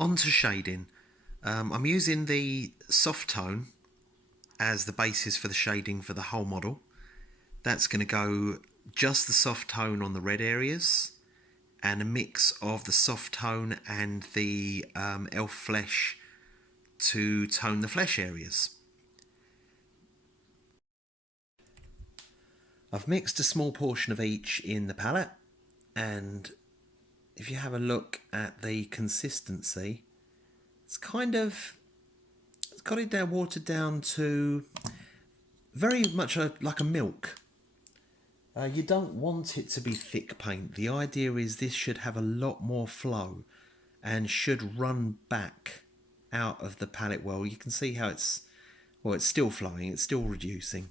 Onto shading. I'm using the soft tone as the basis for the shading for the whole model. That's going to go just the soft tone on the red areas and a mix of the soft tone and the elf flesh to tone the flesh areas. I've mixed a small portion of each in the palette, and if you have a look at the consistency, it's got it down, watered down to very much like a milk. You don't want it to be thick paint. The idea is this should have a lot more flow and should run back out of the palette well. You can see how it's still flowing, it's still reducing.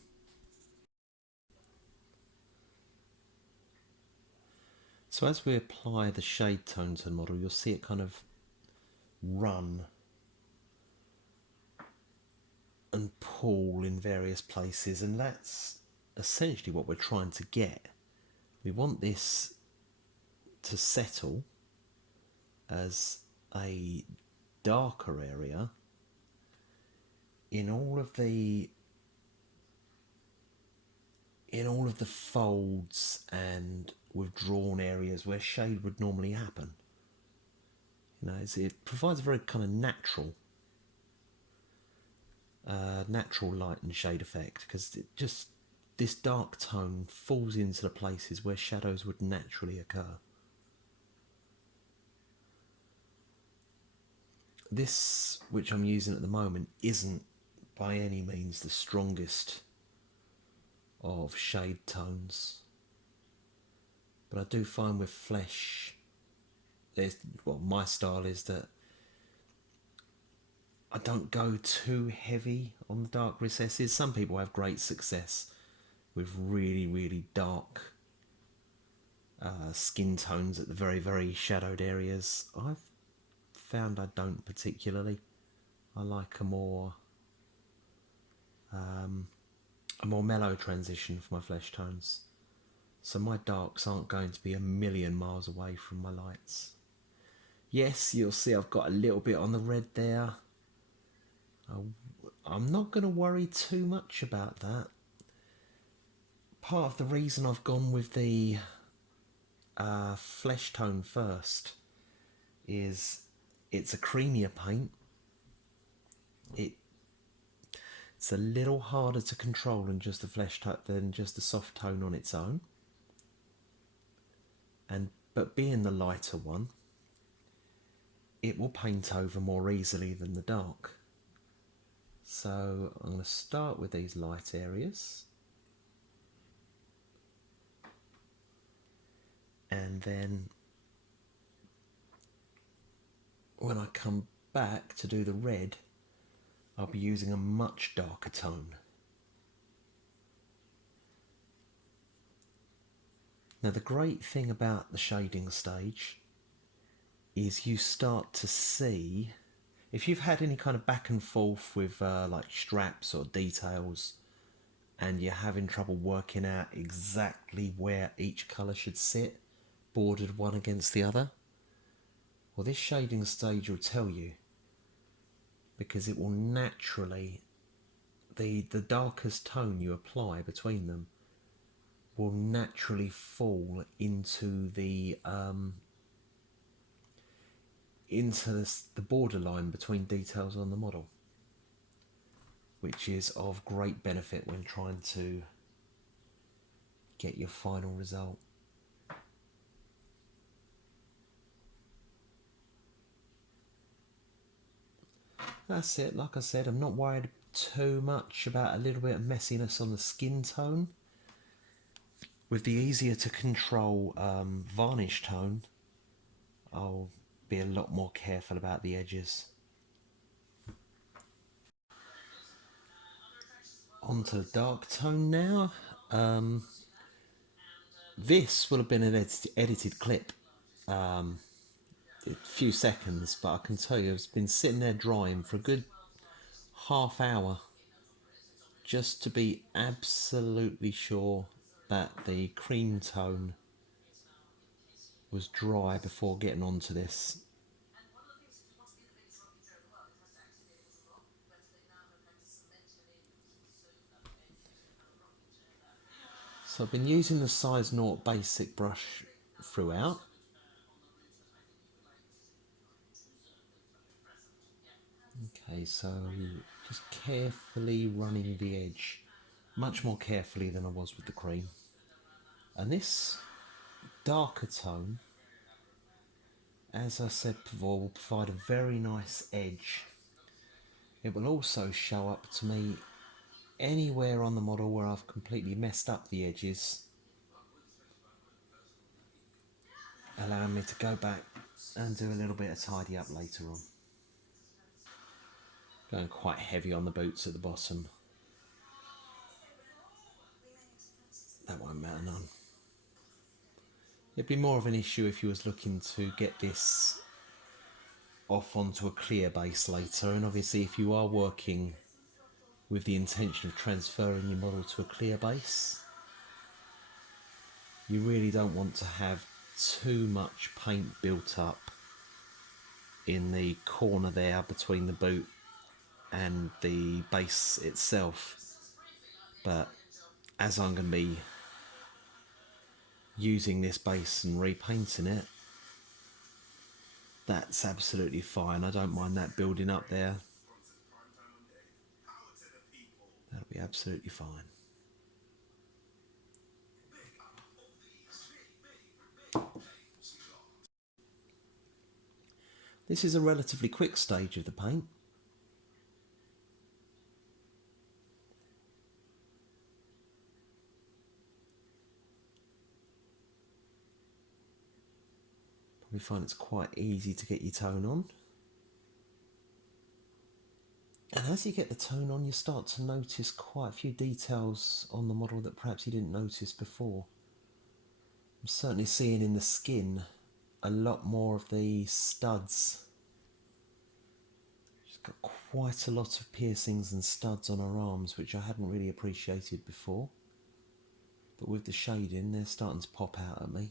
So as we apply the shade tone to the model, you'll see it kind of run and pull in various places, and that's essentially what we're trying to get. We want this to settle as a darker area in all of the folds and withdrawn areas where shade would normally happen. You know, it provides a very kind of natural light and shade effect, because this dark tone falls into the places where shadows would naturally occur. This, which I'm using at the moment, isn't by any means the strongest of shade tones, but I do find with flesh, my style is that I don't go too heavy on the dark recesses. Some people have great success with really, really dark skin tones at the very, very shadowed areas. I've found I don't particularly. I like a more mellow transition for my flesh tones. So my darks aren't going to be a million miles away from my lights. Yes, you'll see I've got a little bit on the red there. I'm not going to worry too much about that. Part of the reason I've gone with the flesh tone first is it's a creamier paint. It's a little harder to control than just the flesh tone, than just the soft tone on its own. But being the lighter one, it will paint over more easily than the dark. So I'm going to start with these light areas, and then when I come back to do the red, I'll be using a much darker tone. Now the great thing about the shading stage is you start to see, if you've had any kind of back and forth with like straps or details and you're having trouble working out exactly where each colour should sit, bordered one against the other, well, this shading stage will tell you, because it will naturally, the darkest tone you apply between them will naturally fall into the borderline between details on the model, which is of great benefit when trying to get your final result. That's it. Like I said, I'm not worried too much about a little bit of messiness on the skin tone. With the easier to control varnish tone, I'll be a lot more careful about the edges. Onto the dark tone now. This will have been an edited clip, a few seconds, but I can tell you it's been sitting there drying for a good half hour just to be absolutely sure that the cream tone was dry before getting onto this. So I've been using the size 0 basic brush throughout. Okay, so just carefully running the edge, much more carefully than I was with the cream. And this darker tone, as I said before, will provide a very nice edge. It will also show up to me anywhere on the model where I've completely messed up the edges, allowing me to go back and do a little bit of tidy up later on. Going quite heavy on the boots at the bottom. That won't matter none. It'd be more of an issue if you was looking to get this off onto a clear base later, and obviously if you are working with the intention of transferring your model to a clear base, you really don't want to have too much paint built up in the corner there between the boot and the base itself. But as I'm going to be using this base and repainting it, that's absolutely fine. I don't mind that building up there. That'll be absolutely fine. This is a relatively quick stage of the paint. Probably find it's quite easy to get your tone on. And as you get the tone on, you start to notice quite a few details on the model that perhaps you didn't notice before. I'm certainly seeing in the skin a lot more of the studs. She's got quite a lot of piercings and studs on her arms, which I hadn't really appreciated before. But with the shading, they're starting to pop out at me.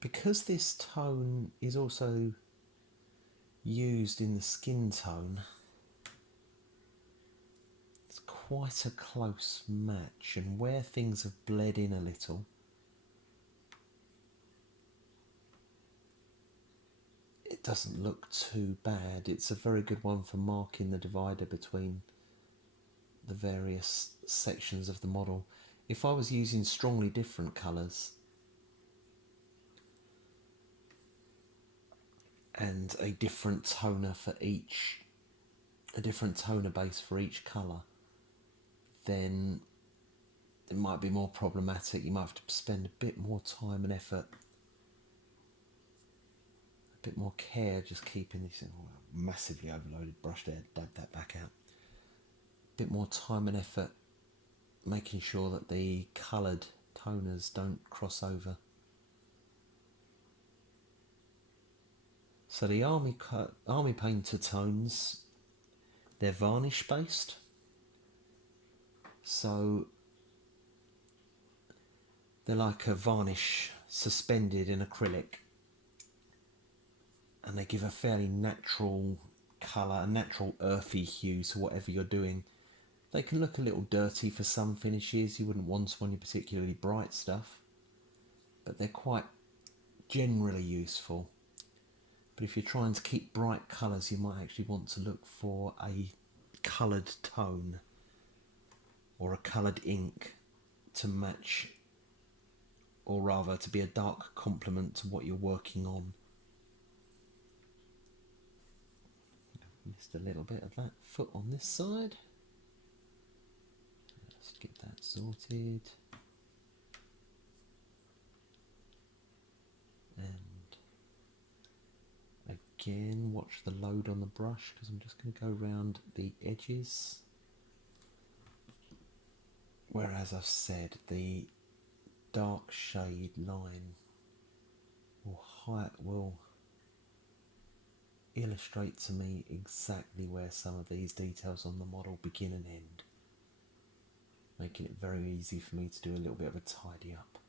Because this tone is also used in the skin tone, it's quite a close match, and where things have bled in a little, it doesn't look too bad. It's a very good one for marking the divider between the various sections of the model. If I was using strongly different colours and a different toner for each, a different toner base for each colour, then it might be more problematic. You might have to spend a bit more time and effort, a bit more care just keeping this massively overloaded brush there, dab that back out. A bit more time and effort making sure that the coloured toners don't cross over. So the Army Painter tones, they're varnish based. So they're like a varnish suspended in acrylic, and they give a fairly natural colour, a natural earthy hue to whatever you're doing. They can look a little dirty for some finishes. You wouldn't want them on your particularly bright stuff, but they're quite generally useful. But if you're trying to keep bright colours, you might actually want to look for a coloured tone or a coloured ink to match, or rather to be a dark complement to what you're working on. Missed a little bit of that foot on this side. Let's get that sorted. And again, watch the load on the brush, because I'm just going to go around the edges. Whereas I've said, the dark shade line will illustrate to me exactly where some of these details on the model begin and end, making it very easy for me to do a little bit of a tidy up.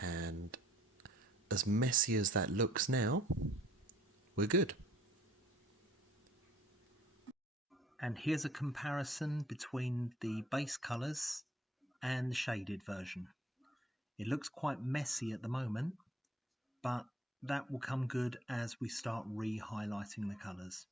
And as messy as that looks now, we're good. And here's a comparison between the base colours and the shaded version. It looks quite messy at the moment, but that will come good as we start re-highlighting the colours.